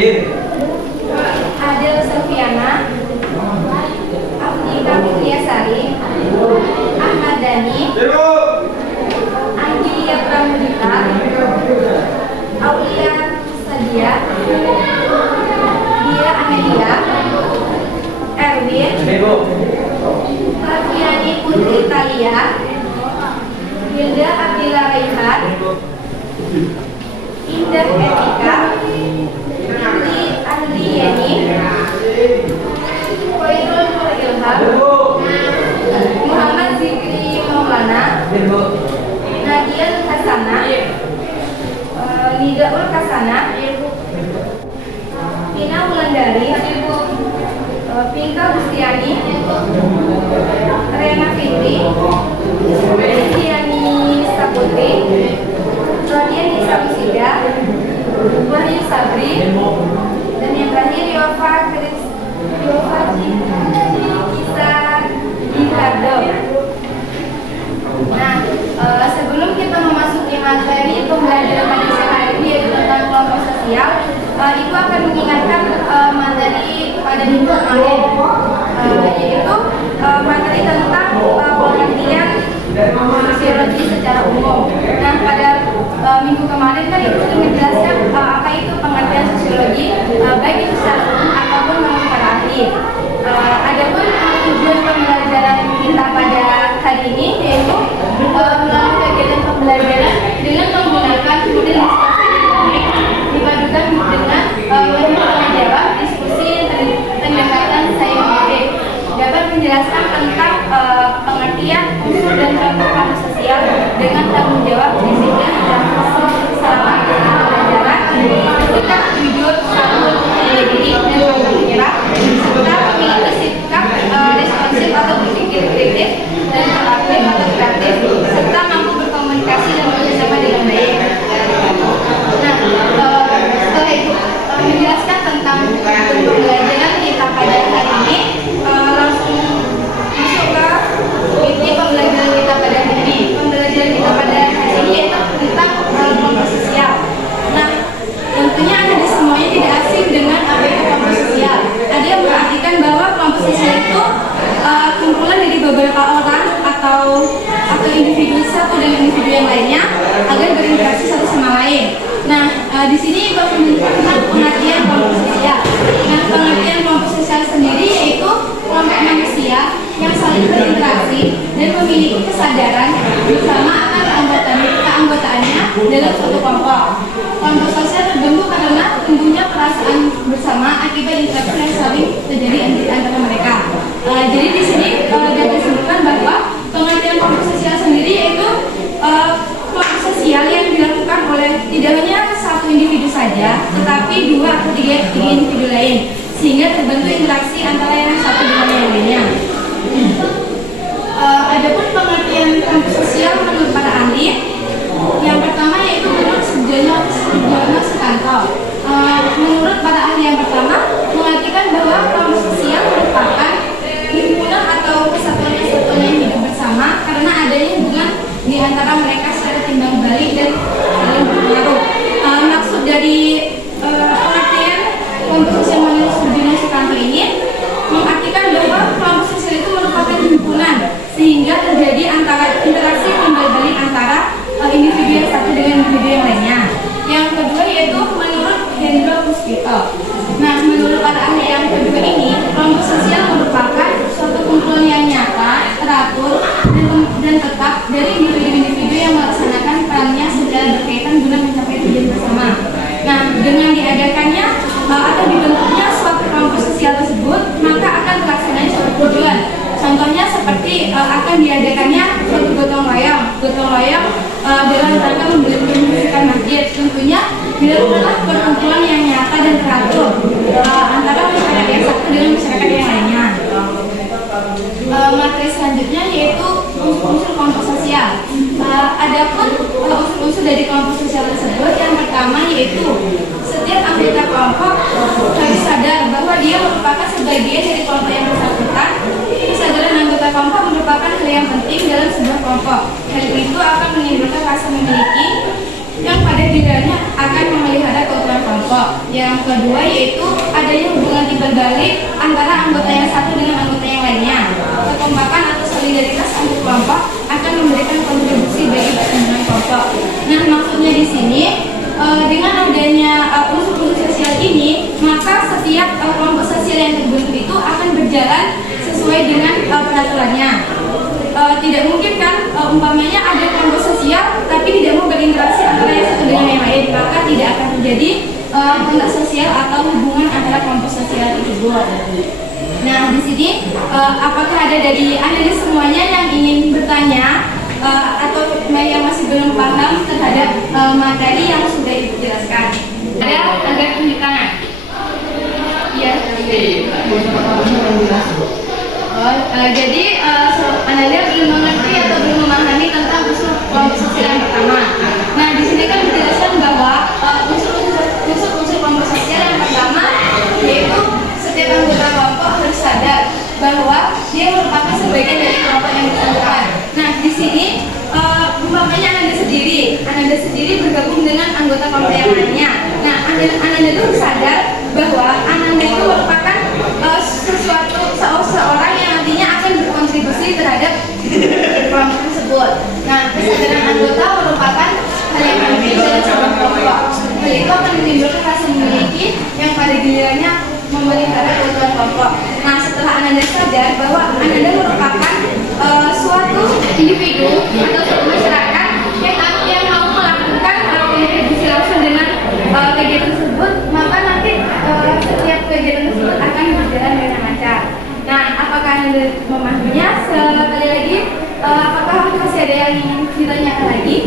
Adel Selviana, Afnika Fitriasari, Ahmad Dhani, Angelia Pramudita, Aulia Sadia, Dia Amelia, Erwin, Lafiani Putri Talia, Hilda Abdillah Raihan, Indah Etika, Indri Andri Yeni, Khairul Nur Ilham, Muhammad Zikri Maulana, Nadia Hasana, Nidaul Kasana, Tina Wulandari, Pinka Gustiani, Rena Fitri, Diani Saputri, Rodian Nisa Musida, Wahyu Sabri, dan yang terakhir Yofa Kisah Ricardo. Nah, sebelum kita memasuki materi pembelajaran pada siang hari ini yaitu tentang kelompok sosial, Ibu akan mengingatkan materi pada minggu kemarin, yaitu materi tentang pengertian sosiologi secara umum. Nah, pada minggu kemarin kan Ibu sudah menjelaskan apa itu pengertian sosiologi, baik itu secara umum ataupun menurut para ahli. Adapun tujuan pembelajaran kita pada hari ini yaitu melalui kegiatan pembelajaran dengan menggunakan model diskusi dipadukan dengan menjawab diskusi pendekatan saintifik dapat menjelaskan tentang pengertian unsur dan kelompok sosial dengan tanggung jawab disiplin dan selama pembelajaran ketika jujur, santun, percaya diri dan mampu menyerah serta memiliki sikap responsif atau berpikir kritis dan proaktif atau kreatif serta mampu berkomunikasi dan bekerjasama dengan baik. Nah, setelah itu menjelaskan tentang pembelajaran kita pada hari ini, langsung masuk ke inti pembelajaran kita pada hari ini. Pembelajaran kita pada hari ini yaitu tentang kelompok sosial. Nah, tentunya Anda semuanya tidak asing dengan apa itu kelompok sosial. Ada yang berartikan bahwa kelompok sosial itu kumpulan dari beberapa orang atau individu satu dengan individu yang lainnya agar berinteraksi satu sama lain. Nah, di sini Ibu akan menjelaskan pengertian kelompok sosial. Nah, pengertian kelompok sosial sendiri yaitu kelompok manusia yang saling berinteraksi dan memiliki kesadaran bersama akan keanggotaannya dalam suatu kelompok. Kelompok sosial terbentuk karena tumbuhnya perasaan bersama akibat interaksi yang saling terjadi antara mereka. Jadi di sini dapat disebutkan bahwa pengertian kelompok sosial sendiri yaitu kelompok sosial yang dilakukan oleh tidak hanya satu individu saja, tetapi dua atau tiga individu lain, sehingga terbentuk interaksi antara yang satu dengan yang lainnya. Adapun pengertian kelompok sosial menurut para ahli, yang pertama yaitu menurut Sujono Sukanto. Menurut para ahli yang pertama mengartikan bahwa kelompok sosial merupakan himpunan atau kesatuan-kesatuan yang hidup bersama karena adanya hubungan di antara mereka secara timbang balik dan saling berpengaruh. Maksud dari pengertian kelompok sosial menurut Sujono Sukanto ini mengartikan bahwa kelompok sosial itu merupakan himpunan sehingga terjadi interaksi timbal balik antara individu yang satu dengan individu yang lainnya. Yang kedua yaitu menurut Hendro Puspito. Nah, menurut para ahli yang kedua ini, kelompok sosial merupakan suatu kumpulan yang nyata, teratur, dan tetap dari individu-individu yang melaksanakan perannya secara berkaitan guna mencapai tujuan bersama. Nah, dengan diadakannya atau dibentuknya suatu kelompok sosial tersebut, maka akan terlaksananya suatu tujuan. Contohnya seperti akan diadakannya suatu gotong royong dalam rangka membersihkan masjid. Tentunya dilakukanlah perkumpulan yang nyata dan teratur antara masyarakat yang satu dengan masyarakat yang lainnya. Materi selanjutnya yaitu unsur-unsur kelompok sosial. Adapun unsur-unsur dari kelompok sosial tersebut, yang pertama yaitu setiap anggota kelompok harus sadar bahwa dia merupakan sebagian dari kelompok yang bersangkutan. Kesadaran anggota kelompok merupakan hal yang penting dalam sebuah kelompok. Hal itu akan menimbulkan rasa memiliki yang pada dirinya akan memelihara keutuhan kelompok. Yang kedua yaitu adanya hubungan timbal balik antara anggota yang satu dengan anggota yang lainnya. Kekompakan atau solidaritas antar kelompok akan memberikan kontribusi bagi perkembangan kelompok. Nah, maksudnya di sini dengan adanya unsur-unsur sosial ini, maka setiap kelompok sosial yang terbentuk itu akan berjalan sesuai dengan peraturannya. Tidak mungkin kan umpamanya ada kelompok sosial tapi tidak mau berinteraksi antara yang satu dengan yang lain, maka tidak akan terjadi kontak sosial atau hubungan antara kelompok sosial tersebut. Nah, di sini apakah ada dari Anda semuanya yang ingin bertanya atau yang masih belum paham terhadap materi yang sudah Ibu jelaskan? Ada angkat tunjuk tangan. Iya. Jadi Anda belum mengerti atau belum memahami tentang unsur kelompok sosial yang pertama. Nah, di sini kan dijelaskan bahwa unsur kelompok sosial yang pertama yaitu setiap anggota kelompok harus sadar bahwa dia merupakan sebagian dari kelompok yang bersangkutan. Nah, di sini umpamanya Anda sendiri bergabung dengan anggota kelompok yang lainnya. Nah, Anda itu sadar bahwa Anda itu merupakan seorang yang nantinya akan berkontribusi terhadap kelompok tersebut. Nah, kesadaran anggota merupakan hal yang penting dalam sebuah kelompok. Hal itu akan menimbulkan rasa memiliki yang pada gilirannya memelihara keutuhan kelompok. Nah, setelah Anda sadar bahwa Anda merupakan suatu individu atau suatu masyarakat yang mau melakukan kontribusi langsung dengan kegiatan tersebut, maka nanti setiap kegiatan tersebut akan berjalan dengan lancar. Nah, apakah Anda memahaminya? Sekali lagi, apakah masih ada yang ingin ditanyakan lagi?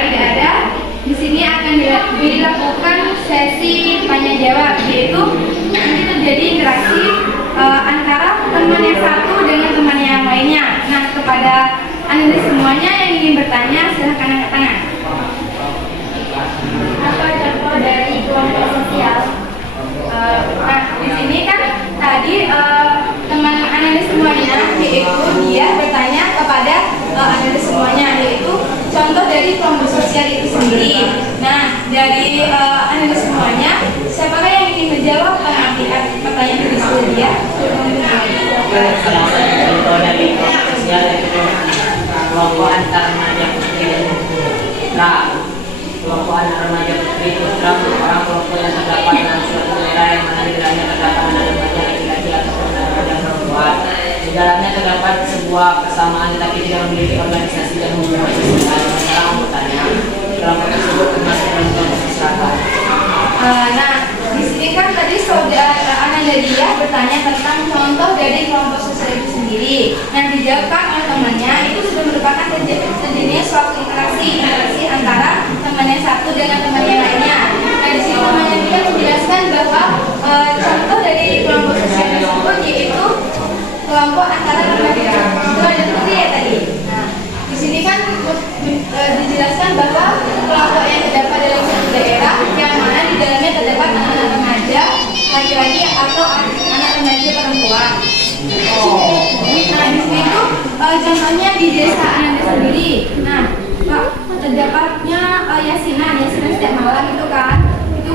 Tidak ada. Di sini akan dilakukan sesi tanya jawab, yaitu nanti terjadi interaksi antara teman yang satu dengan teman yang lainnya. Nah, kepada Anda semuanya yang ingin bertanya, silahkan angkat tangan. Apa contoh dari kelompok sosial? Nah, di sini kan tadi teman Anda semuanya, yaitu dia bertanya kepada Anda semuanya, yaitu contoh dari kelompok sosial itu sendiri. Nah, dari Anda semuanya, siapakah yang ingin menjawab pertanyaan dari dia? Contoh dari kelompok sosial itu kelompok antar remaja putri dan putra. Kelompok anak remaja putri putra merupakan kelompok yang terdapat dalam suatu daerah yang mana di dalamnya terdapat anak remaja laki-laki ataupun anak remaja perempuan. Di dalamnya terdapat sebuah kesamaan tetapi tidak memiliki organisasi dan hubungan sosial antara anggotanya. Kelompok tersebut termasuk dalam kelompok masyarakat. Nah, di sini kan tadi saudara Anadia bertanya tentang contoh dari kelompok sosial itu sendiri. Nah, dijawabkan oleh temannya itu sudah merupakan terjadinya suatu interaksi antara teman yang satu dengan teman yang lainnya. Nah, di sini temannya dia menjelaskan bahwa contoh dari kelompok sosial tersebut yaitu kelompok antara remaja dan putri ya tadi. Nah, di sini kan dijelaskan bahwa kelompok yang terdapat dalam satu daerah yang mana di dalamnya terdapat anak-anak remaja laki-laki atau anak remaja perempuan. Nah, di sini tuh contohnya di desa Anda sendiri. Nah, Pak, terdapatnya yasinan setiap malam itu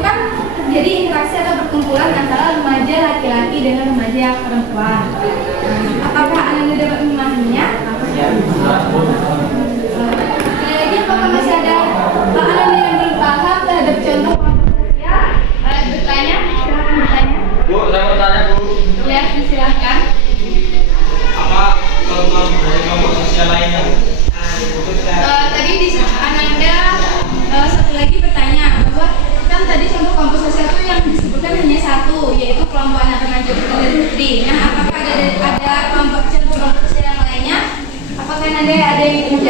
kan terjadi interaksi atau perkumpulan antara remaja laki-laki dengan remaja perempuan. Apakah Anda dapat memahaminya? Lagi apakah masih ada Anda yang belum paham terhadap contoh ya? Bertanya, silakan bertanya. Bu, saya mau tanya Bu. Ya, silakan. Apa contoh dari kelompok sosial lainnya? Tadi di Ananda satu lagi bertanya bahwa kan tadi contoh kelompok sosial itu yang disebutkan hanya satu, yaitu kelompok anak remaja putra dan putri. Nah, apakah ada kelompok sosial lainnya? Apakah Anda ada yang ingin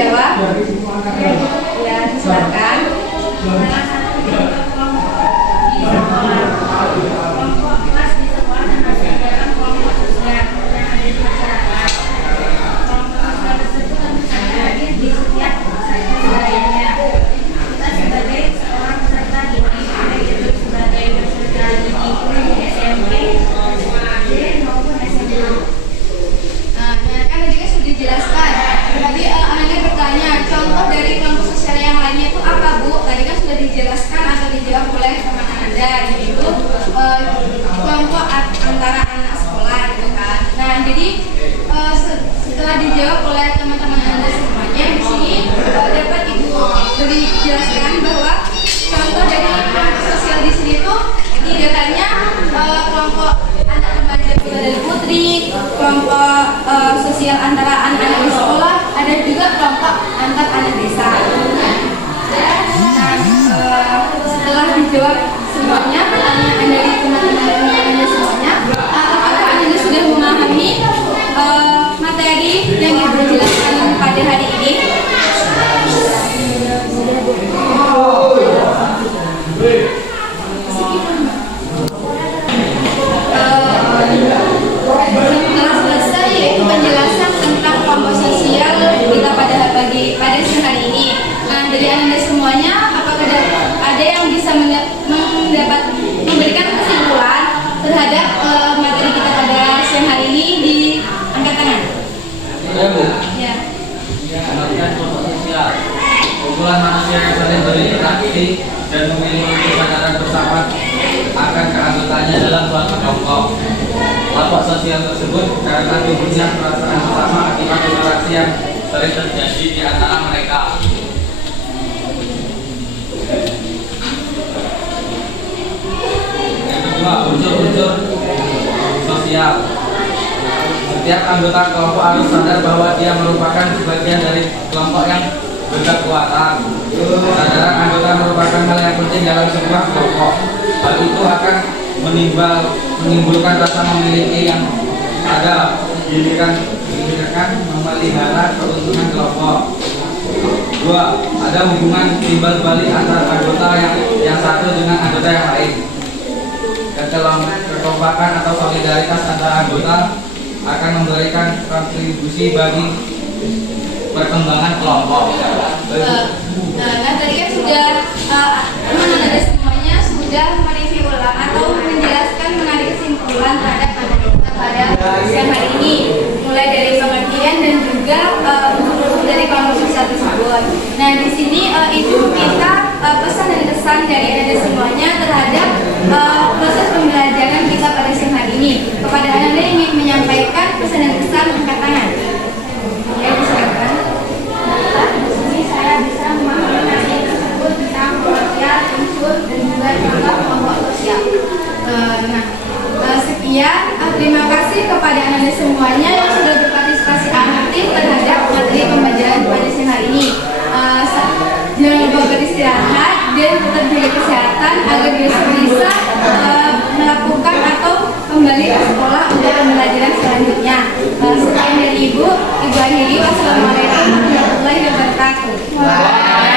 memberikan kesimpulan terhadap materi kita pada siang hari ini di angkat tangan. Ya, Bu. Ya. Pengertian kelompok sosial. Kumpulan manusia yang saling berinteraksi dan memiliki kesadaran bersama akan keanggotaannya dalam suatu kelompok. Kelompok sosial tersebut karena timbulnya perasaan bersama akibat interaksi yang sering terjadi di antara mereka. Yang kedua, unsur-unsur sosial. Setiap anggota kelompok harus sadar bahwa dia merupakan sebagian dari kelompok yang berkekuatan. Kesadaran anggota merupakan hal yang penting dalam sebuah kelompok. Hal itu akan menimbulkan rasa memiliki yang ada, diinginkan memelihara keuntungan kelompok. Dua, ada hubungan timbal balik antara anggota yang satu dengan anggota yang lain. Kekompakan atau solidaritas antara anggota akan memberikan kontribusi bagi perkembangan kelompok. Nah, tadi kan sudah teman-teman semuanya sudah mereview ulang atau menjelaskan menarik kesimpulan terhadap materi kita pada siang hari ini, mulai dari pengertian dan juga unsur-unsur dari kelompok sosial tersebut. Nah, di sini Ibu minta pesan dan kesan dari Anda semuanya terhadap proses pembelajaran kita pada siang hari ini. Kepada Anda yang ingin menyampaikan pesan dan kesan, angkat tangan. Ya, silakan. Di sini saya bisa memahami materi tersebut tentang pengertian, unsur dan juga contoh kelompok sosial. Sekian. Terima kasih kepada Anda semuanya yang sudah berpartisipasi aktif terhadap materi pembelajaran pada siang hari ini. Jangan lupa beristirahat dan tetap jaga kesehatan agar besok bisa melakukan atau kembali ke sekolah untuk pembelajaran selanjutnya. Sekian dari Ibu Akhiri. Wassalamualaikum warahmatullahi wabarakatuh.